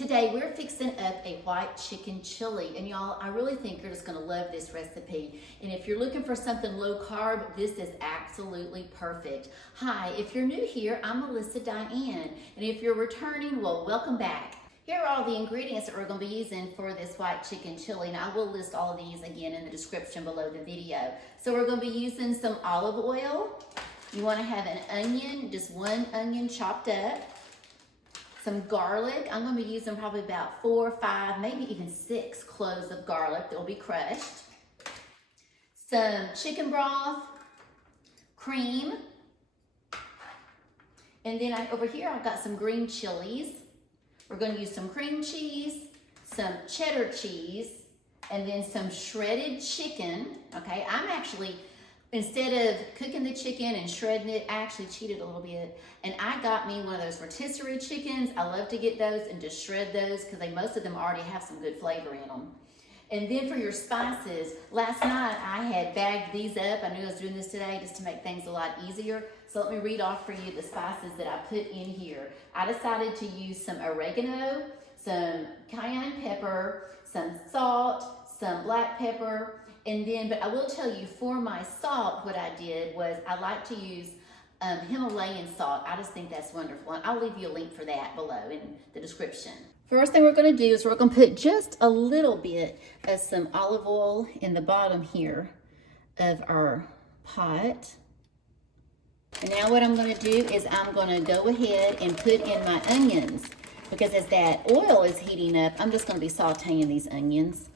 Today we're fixing up a white chicken chili, and y'all, I really think you're just gonna love this recipe. And if you're looking for something low carb, this is absolutely perfect. Hi, if you're new here, I'm Melissa Diane, and if you're returning, well, welcome back. Here are all the ingredients that we're gonna be using for this white chicken chili, and I will list all of these again in the description below the video. So we're gonna be using some olive oil. You wanna have an onion, just one onion chopped up. Some garlic. I'm going to be using probably about 4, 5, maybe even 6 cloves of garlic that will be crushed. Some chicken broth, cream, and then over here I've got some green chilies. We're going to use some cream cheese, some cheddar cheese, and then some shredded chicken. Okay, I'm actually, instead of cooking the chicken and shredding it, I actually cheated a little bit. And I got me one of those rotisserie chickens. I love to get those and just shred those because most of them already have some good flavor in them. And then for your spices, last night I had bagged these up. I knew I was doing this today just to make things a lot easier. So let me read off for you the spices that I put in here. I decided to use some oregano, some cayenne pepper, some salt, some black pepper, and then, but I will tell you, for my salt, what I did was I like to use Himalayan salt. I just think that's wonderful. And I'll leave you a link for that below in the description. First thing we're going to do is we're going to put just a little bit of some olive oil in the bottom here of our pot. And now what I'm going to do is I'm going to go ahead and put in my onions, because as that oil is heating up, I'm just going to be sauteing these onions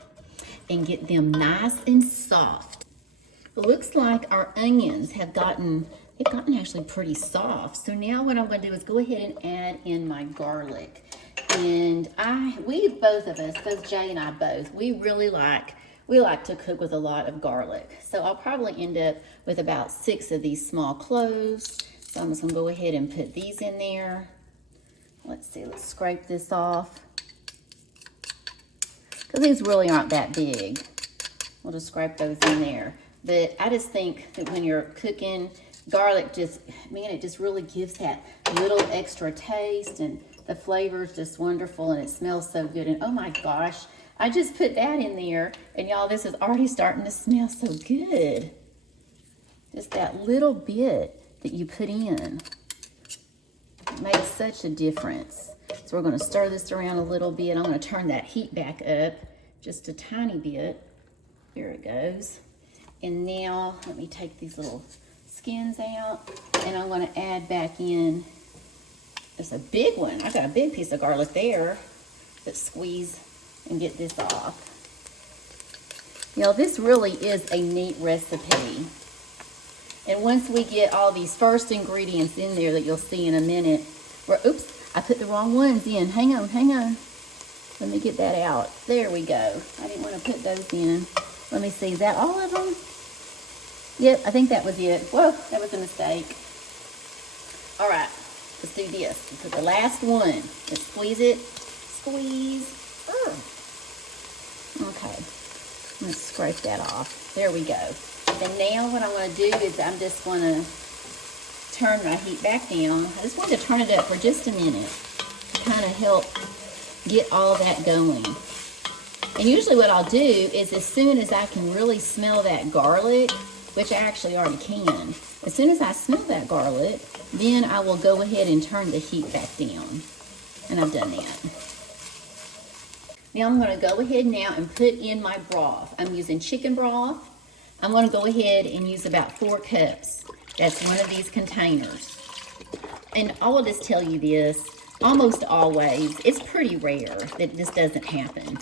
and get them nice and soft. It looks like our onions have gotten actually pretty soft. So now what I'm going to do is go ahead and add in my garlic. And both of us, both Jay and I both, we like to cook with a lot of garlic. So I'll probably end up with about 6 of these small cloves. So I'm just going to go ahead and put these in there. Let's see, let's scrape this off. Because these really aren't that big. We'll just scrape those in there. But I just think that when you're cooking, garlic it just really gives that little extra taste, and the flavor is just wonderful, and it smells so good. And oh my gosh, I just put that in there, and y'all, this is already starting to smell so good. Just that little bit that you put in, it makes such a difference. So we're going to stir this around a little bit. I'm going to turn that heat back up just a tiny bit. There it goes. And now let me take these little skins out, and I'm going to add back in just a big one. I got a big piece of garlic there. Let's squeeze and get this off. You know, this really is a neat recipe. And once we get all these first ingredients in there that you'll see in a minute, oops, I put the wrong ones in. Hang on. Let me get that out. There we go. I didn't want to put those in. Let me see, is that all of them? Yep, I think that was it. Whoa, that was a mistake. All right, let's do this. Let's put the last one. Let's squeeze it. Squeeze. Okay, let's scrape that off. There we go. And now what I'm going to do is I'm just going to turn my heat back down. I just want to turn it up for just a minute to kind of help get all that going. And usually what I'll do is, as soon as I can really smell that garlic, which I actually already can, as soon as I smell that garlic, then I will go ahead and turn the heat back down. And I've done that. Now I'm going to go ahead now and put in my broth. I'm using chicken broth. I'm going to go ahead and use about 4 cups. That's one of these containers. And I will just tell you this, almost always, it's pretty rare that this doesn't happen,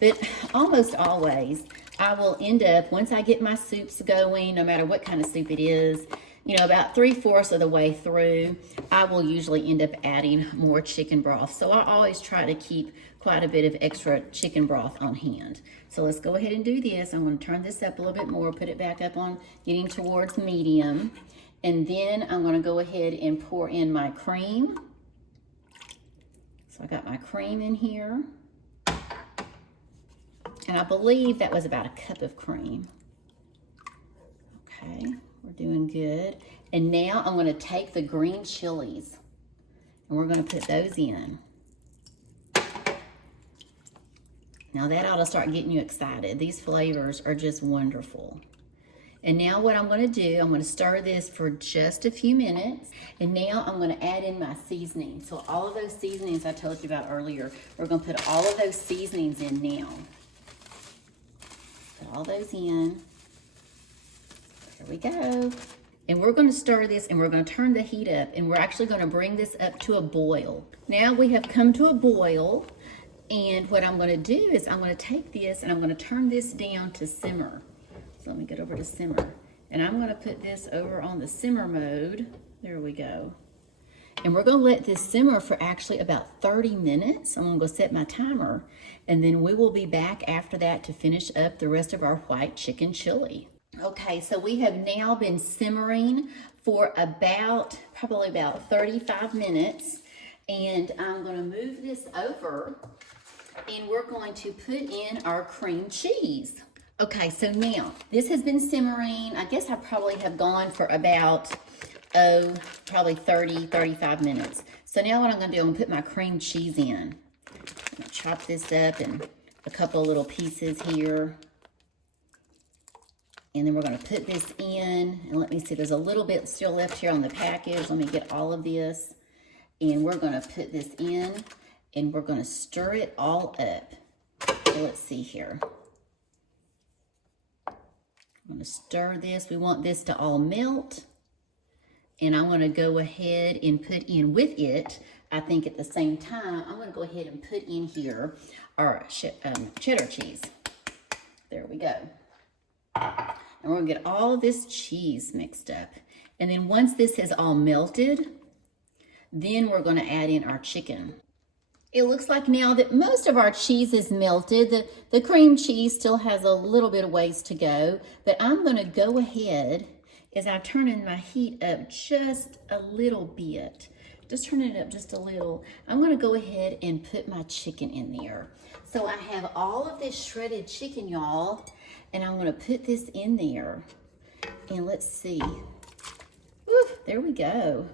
but almost always I will end up, once I get my soups going, no matter what kind of soup it is, you know, about 3/4 of the way through, I will usually end up adding more chicken broth. So I always try to keep quite a bit of extra chicken broth on hand. So let's go ahead and do this. I'm going to turn this up a little bit more, put it back up on getting towards medium. And then I'm going to go ahead and pour in my cream. So I got my cream in here. And I believe that was about a cup of cream. Okay, we're doing good. And now I'm going to take the green chilies and we're going to put those in. Now that ought to start getting you excited. These flavors are just wonderful. And now what I'm gonna do, I'm gonna stir this for just a few minutes. And now I'm gonna add in my seasoning. So all of those seasonings I told you about earlier, we're gonna put all of those seasonings in now. Put all those in. There we go. And we're gonna stir this and we're gonna turn the heat up and we're actually gonna bring this up to a boil. Now we have come to a boil. And what I'm gonna do is I'm gonna take this and I'm gonna turn this down to simmer. So let me get over to simmer. And I'm gonna put this over on the simmer mode. There we go. And we're gonna let this simmer for actually about 30 minutes. I'm gonna go set my timer. And then we will be back after that to finish up the rest of our white chicken chili. Okay, so we have now been simmering for probably about 35 minutes. And I'm gonna move this over and we're going to put in our cream cheese. Okay, so now this has been simmering. I guess I probably have gone for about, probably 30, 35 minutes. So now what I'm gonna do, I'm gonna put my cream cheese in. I'm gonna chop this up in a couple little pieces here. And then we're gonna put this in, and let me see, there's a little bit still left here on the package. Let me get all of this. And we're gonna put this in, and we're gonna stir it all up. So let's see here. I'm gonna stir this. We want this to all melt. And I'm gonna go ahead and put in with it, I think at the same time, I'm gonna go ahead and put in here our cheddar cheese. There we go. And we're gonna get all of this cheese mixed up. And then once this has all melted, then we're gonna add in our chicken. It looks like now that most of our cheese is melted. The cream cheese still has a little bit of ways to go, but I'm gonna go ahead as I'm turning my heat up just a little bit. Just turning it up just a little. I'm gonna go ahead and put my chicken in there. So I have all of this shredded chicken, y'all, and I'm gonna put this in there. And let's see. Woo, there we go.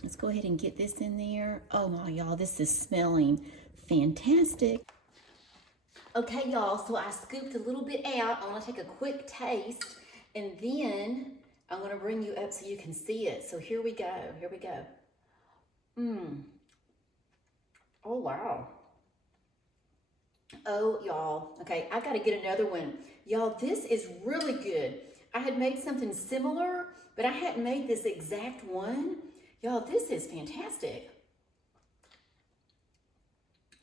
Let's go ahead and get this in there. Oh my, y'all, this is smelling fantastic. Okay, y'all, so I scooped a little bit out. I want to take a quick taste, and then I'm going to bring you up so you can see it. So here we go. Here we go. Oh, wow. Oh, y'all. Okay, I got to get another one. Y'all, this is really good. I had made something similar, but I hadn't made this exact one. Y'all, this is fantastic.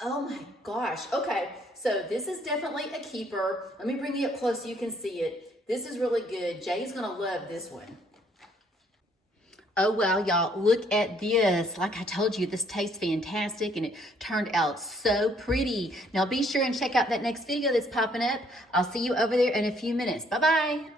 Oh my gosh. Okay, so this is definitely a keeper. Let me bring you up close so you can see it. This is really good. Jay's gonna love this one. Oh wow, y'all, look at this. Like I told you, this tastes fantastic and it turned out so pretty. Now be sure and check out that next video that's popping up. I'll see you over there in a few minutes. Bye-bye.